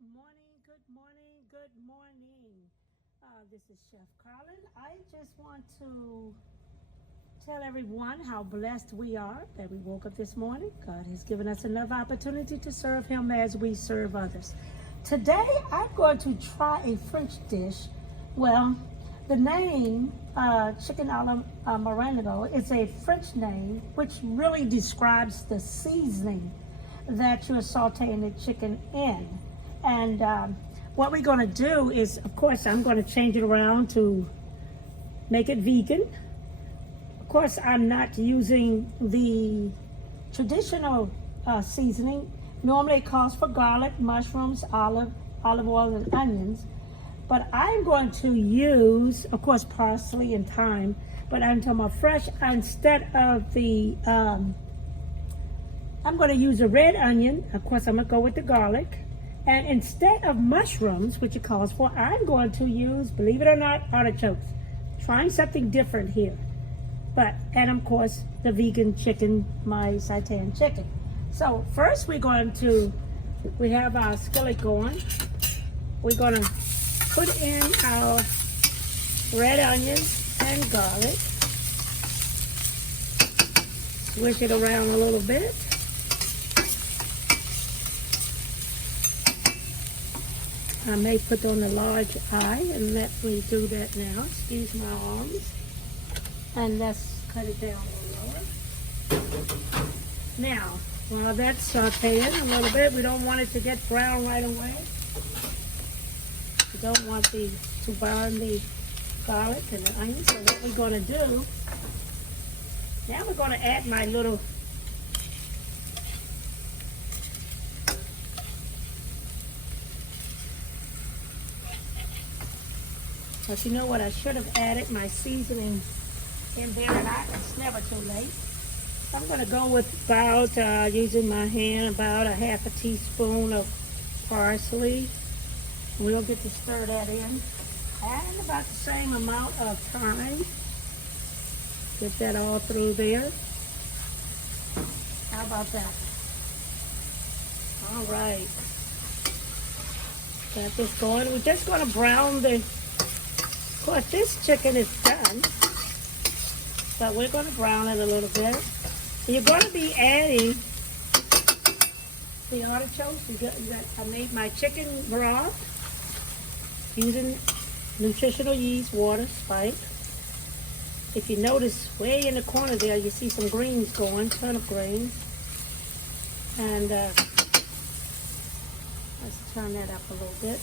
Good morning. This is Chef Carlin. I just want to tell everyone how blessed we are that we woke up this morning. God has given us another opportunity to serve Him as we serve others. Today, I'm going to try a French dish. Well, the name chicken a la Marengo is a French name which really describes the seasoning that you're sauteing the chicken in. And what we're going to do is, of course, I'm going to change it around to make it vegan. Of course, I'm not using the traditional seasoning. Normally it calls for garlic, mushrooms, olive oil, and onions. But I'm going to use, of course, parsley and thyme. But I'm talking about fresh. Instead of the, I'm going to use a red onion. Of course, I'm going to go with the garlic. And instead of mushrooms, which it calls for, I'm going to use, believe it or not, artichokes. Trying something different here. And of course, the vegan chicken, my sauteing chicken. So first we have our skillet going. We're going to put in our red onions and garlic. Swish it around a little bit. I may put on a large eye and let me do that now. Excuse my arms. And let's cut it down a little lower. Now, while that's sauteing a little bit, we don't want it to get brown right away. We don't want to burn the garlic and the onions. So what we're going to do, now we're going to add my little but you know what, I should have added my seasoning in there, and it's never too late. I'm going to go with about, using my hand, about a half a teaspoon of parsley. We'll get to stir that in. And about the same amount of thyme. Get that all through there. How about that? All right. Got this going. We're just going to brown of course, this chicken is done, but we're going to brown it a little bit. You're going to be adding the artichokes. I made my chicken broth using nutritional yeast, water, spike. If you notice, way in the corner there, you see some greens going, turnip greens. And let's turn that up a little bit.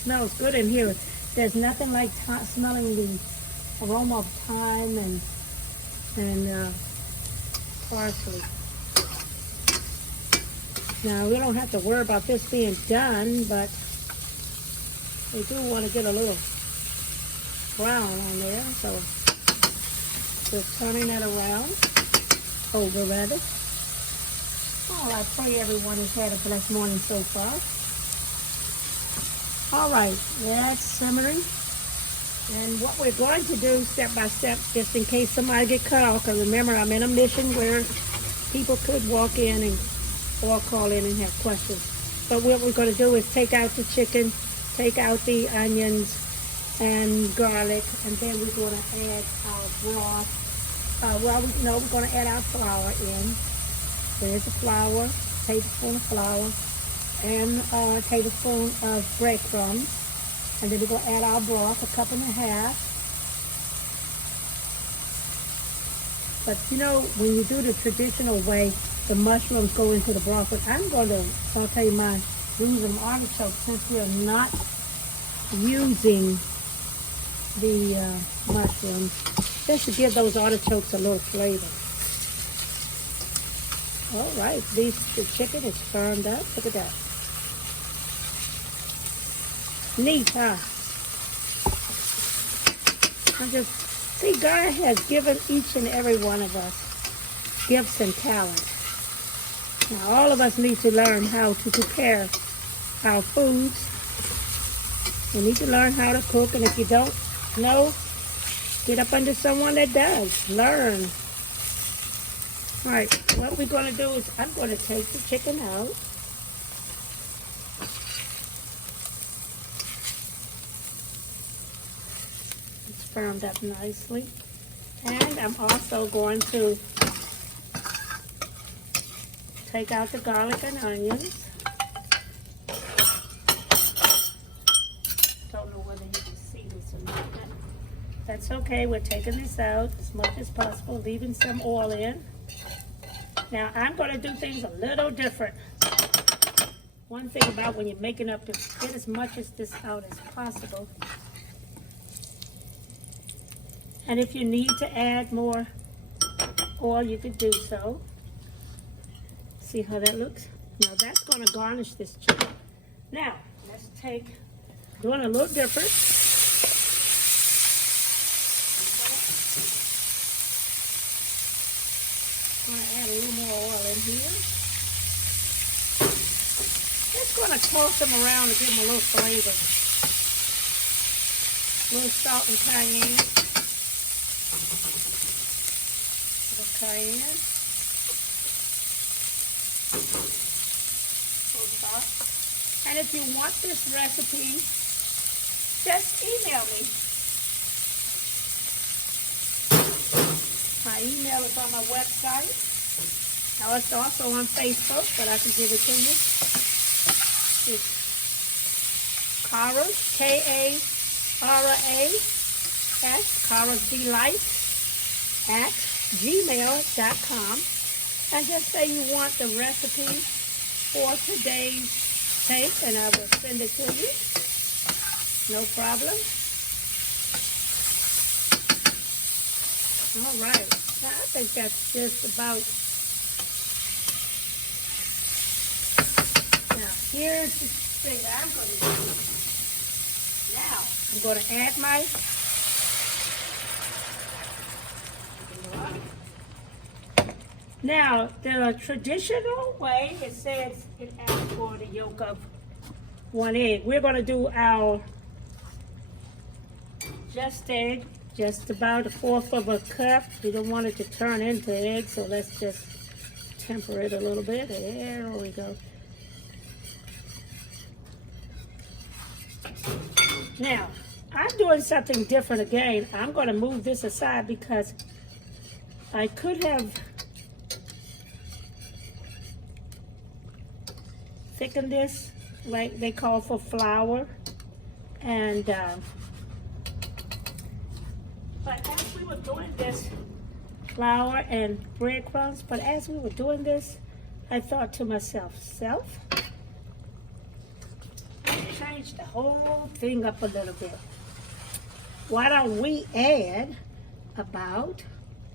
Smells good in here. There's nothing like smelling the aroma of thyme and parsley. Now we don't have to worry about this being done, but we do want to get a little brown on there. So just turning that around, over rather. Oh, I pray everyone has had a blessed morning so far. All right, that's simmering. And what we're going to do step by step, just in case somebody get cut off, because remember, I'm in a mission where people could walk in or call in and have questions. But what we're going to do is take out the chicken, take out the onions and garlic, and then we're going to add our broth. We're going to add our flour in. There's the flour, tablespoon of flour, and a tablespoon of breadcrumbs. And then we're going to add our broth, 1.5 cups. But you know, when you do the traditional way, the mushrooms go into the broth. But I'm going to saute using artichokes since we're not using the mushrooms, just to give those artichokes a little flavor. All right, the chicken is firmed up. Look at that. Neat, huh? See, God has given each and every one of us gifts and talents. Now, all of us need to learn how to prepare our foods. We need to learn how to cook, and if you don't know, get up under someone that does. Learn. All right, what we're going to do is I'm going to take the chicken out. firmed up nicely. And I'm also going to take out the garlic and onions. Don't know whether you can see this or not. That's okay. We're taking this out as much as possible, leaving some oil in. Now, I'm going to do things a little different. One thing about when you're making up, to get as much of this out as possible. And if you need to add more oil, you can do so. See how that looks? Now, that's going to garnish this chicken. Now, let's doing a little different. I'm going to add a little more oil in here. Just going to toss them around to give them a little flavor. A little salt and cayenne. A little cayenne. A little salt. And if you want this recipe, just email me. My email is on my website. Now it's also on Facebook, but I can give it to you. It's Cara, K-A-R-A-S, Cara's Delight at gmail.com. And just say you want the recipe for today's take, and I will send it to you. No problem. All right. Now, I think that's just about. Now, here's the thing that I'm going to do. Now, I'm going to add my. Now, the traditional way, it says it asks for the yolk of 1 egg. We're going to do our just egg, just about 1/4 of a cup. We don't want it to turn into egg, so let's just temper it a little bit. There we go. Now, I'm doing something different again. I'm going to move this aside because I could have thickened this like they call for flour, and but as we were doing this, flour and breadcrumbs, but as we were doing this, I thought to myself, change the whole thing up a little bit. Why don't we add about,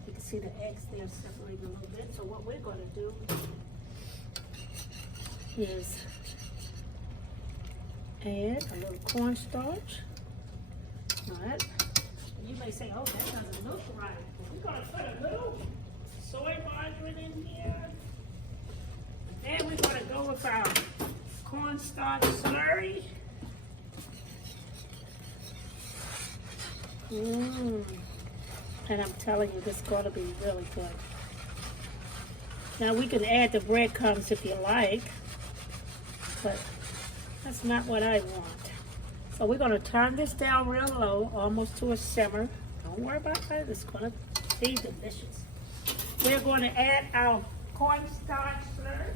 you can see the eggs there separating a little bit, so what we're going to do is add a little cornstarch. All right. You may say, oh, that doesn't look right. We're going to put a little soy margarine in here. And then we're going to go with our cornstarch slurry. And I'm telling you, this is going to be really good. Now, we can add the breadcrumbs if you like, but that's not what I want. So we're going to turn this down real low, almost to a simmer. Don't worry about that. It's going to be delicious. We're going to add our cornstarch slurry.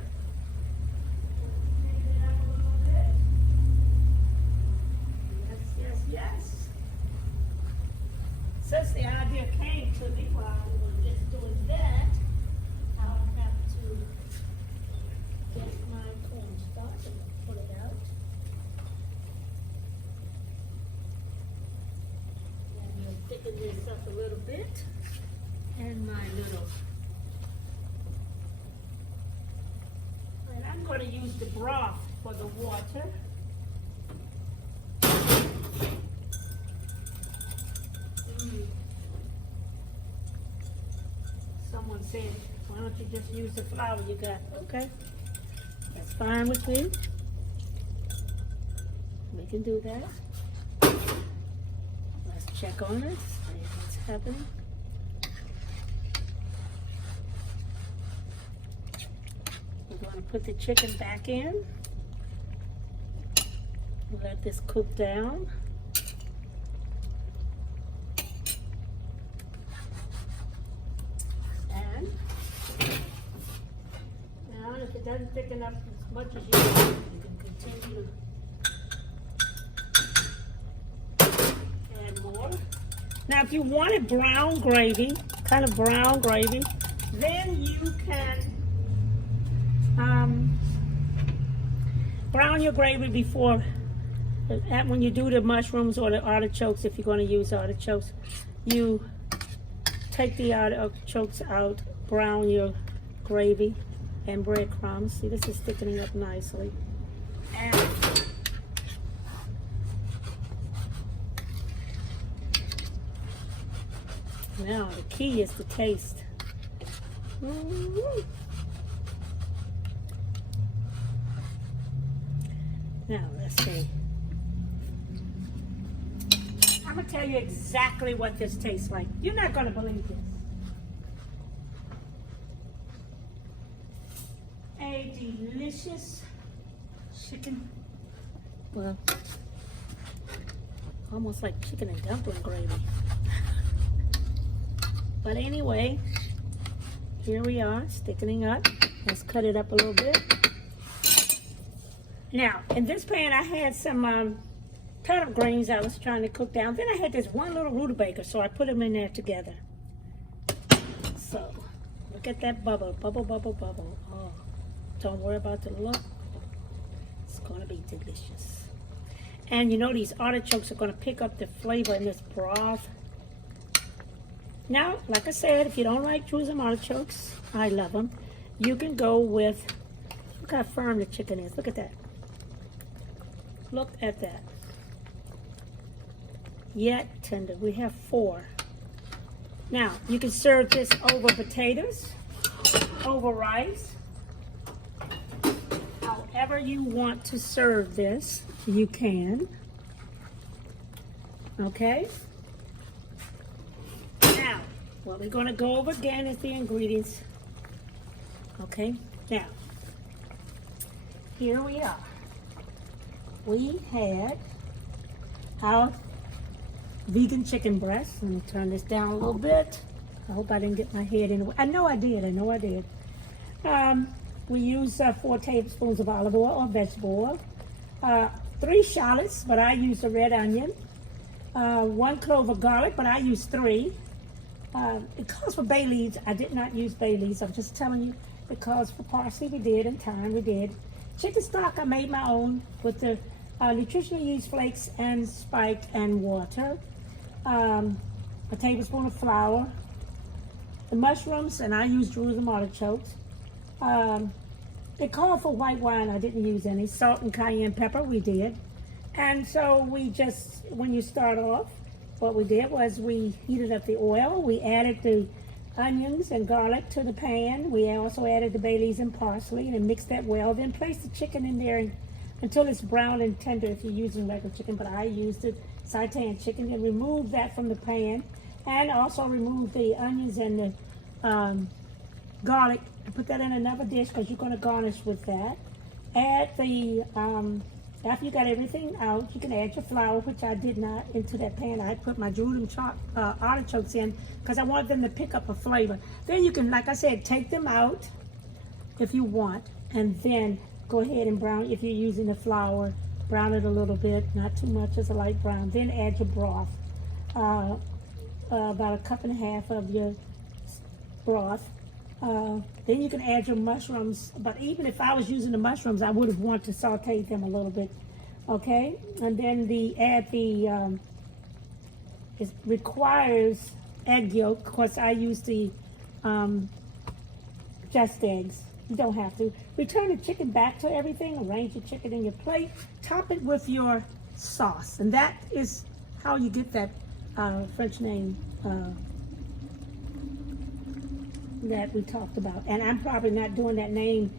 Take it up a little bit. Yes. Since the idea came to me while we were just doing that, I'll have to get my cornstarch and put it out. And we'll thicken this up a little bit. And my little. And I'm going to use the broth for the water. Someone said, why don't you just use the flour you got? Okay, that's fine with me. We can do that. Let's check on it, see what's happening. We're going to put the chicken back in. Let this cook down. if it doesn't thicken up as much as you want, you can continue to add more. Now, if you wanted brown gravy, kind of brown gravy, then you can brown your gravy before, when you do the mushrooms or the artichokes. If you're going to use artichokes, you take the artichokes out, brown your gravy and breadcrumbs. See, this is thickening up nicely. And now the key is the taste. Now let's see. I'm gonna tell you exactly what this tastes like. You're not gonna believe this. A delicious chicken, well, almost like chicken and dumpling gravy. But anyway, here we are, it's thickening up. Let's cut it up a little bit. Now, in this pan, I had some turnip greens I was trying to cook down. Then I had this one little rutabaga, so I put them in there together. So, look at that bubble, bubble, bubble, bubble. Oh, don't worry about the look. It's going to be delicious. And you know these artichokes are going to pick up the flavor in this broth. Now, like I said, if you don't like Jerusalem artichokes, I love them. You can go with, look how firm the chicken is. Look at that. Look at that. Yet tender. We have 4. Now, you can serve this over potatoes, over rice. However you want to serve this, you can. Okay? Now, what we're going to go over again is the ingredients. Okay? Now, here we are. We had our vegan chicken breast. Let me turn this down a little bit. I hope I didn't get my head in the way. I know I did. We used 4 tablespoons of olive oil or vegetable oil. 3 shallots, but I used a red onion. 1 clove of garlic, but I used 3. It calls for bay leaves. I did not use bay leaves. I'm just telling you. It calls for parsley. We did, and thyme. We did. Chicken stock, I made my own with the nutritional yeast flakes and spike and water. A tablespoon of flour. The mushrooms, and I used Jerusalem artichokes. It called for white wine. I didn't use any. Salt and cayenne pepper, we did. And so we just, when you start off, what we did was we heated up the oil. We added the onions and garlic to the pan. We also added the bay leaves and parsley and mixed that well. Then place the chicken in there until it's brown and tender if you're using regular chicken, but I used it sauteing chicken. Then remove that from the pan and also remove the onions and the garlic and put that in another dish because you're going to garnish with that. Add the, after you got everything out, you can add your flour, which I did not, into that pan. I put my Jerusalem artichokes in because I wanted them to pick up a flavor. Then you can, like I said, take them out if you want, and then go ahead and brown, if you're using the flour, brown it a little bit, not too much, just a light brown. Then add your broth, about 1.5 cups of your broth. Then you can add your mushrooms, but even if I was using the mushrooms, I would have wanted to saute them a little bit, okay? And then it requires egg yolk. Of course, I use the just eggs. You don't have to. Return the chicken back to everything, arrange your chicken in your plate, top it with your sauce, and that is how you get that French name that we talked about. And I'm probably not doing that name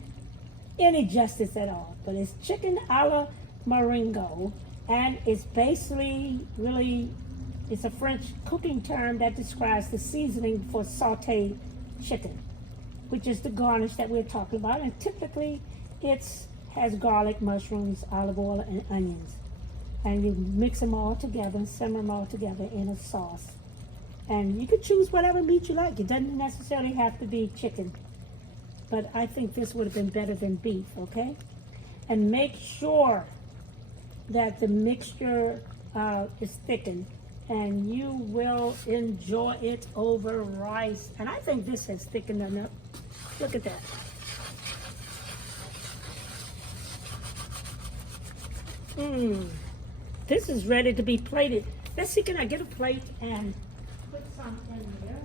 any justice at all, but it's chicken a la Marengo, and it's basically it's a French cooking term that describes the seasoning for sauteed chicken, which is the garnish that we're talking about. And typically has garlic, mushrooms, olive oil, and onions. And you mix them all together and simmer them all together in a sauce. And you can choose whatever meat you like. It doesn't necessarily have to be chicken. but I think this would have been better than beef, okay? And make sure that the mixture is thickened, and you will enjoy it over rice. And I think this has thickened enough. Look at that. This is ready to be plated. Let's see, can I get a plate and put some in there?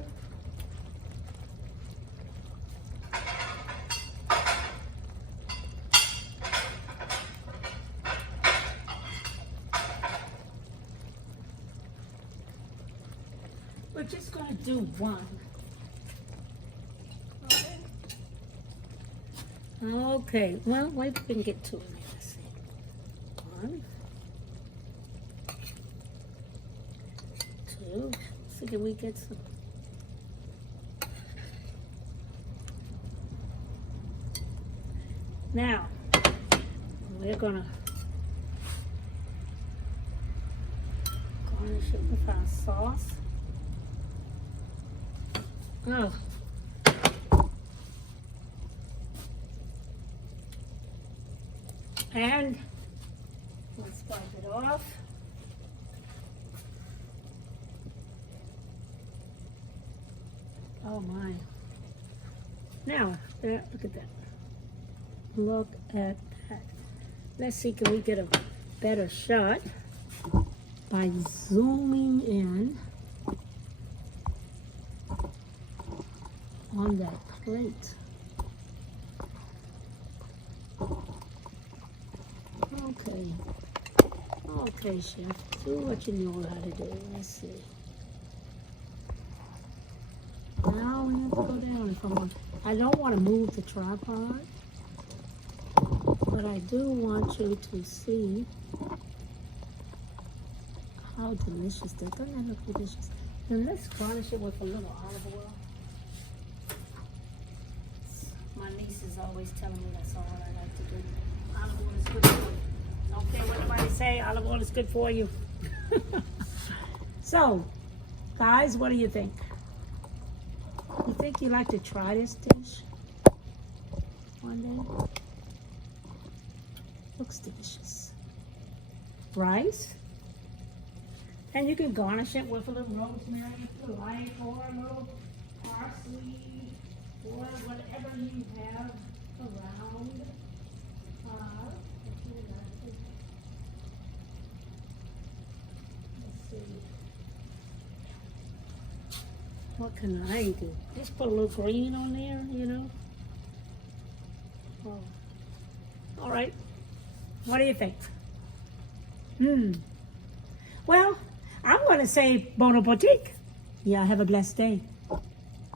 We're just going to do one. Okay. Okay. Well, wait, we can get two in there. Let's see. One. Two. See, can we get some? Now, we're going to garnish it with our sauce. Oh. And let's wipe it off. Oh my. Now, there, look at that. Look at that. Let's see, can we get a better shot by zooming in on that plate. Okay. Okay, chef. Do what you know how to do. Let's see. Now we have to go down from one. I don't want to move the tripod, but I do want you to see how delicious that. Doesn't that look delicious? And let's garnish it with a little olive oil. My niece is always telling me that's all I like to do. Olive oil is good for you. Don't care what anybody say, olive oil is good for you. So, guys, what do you think? You think you'd like to try this dish one day? Looks delicious. Rice. And you can garnish it with a little rosemary if you like, or a little parsley, or whatever you have around. Let's see. What can I do? Just put a little green on there, you know. Oh. All right. What do you think? Well, I'm going to say bon appetit. Yeah, have a blessed day.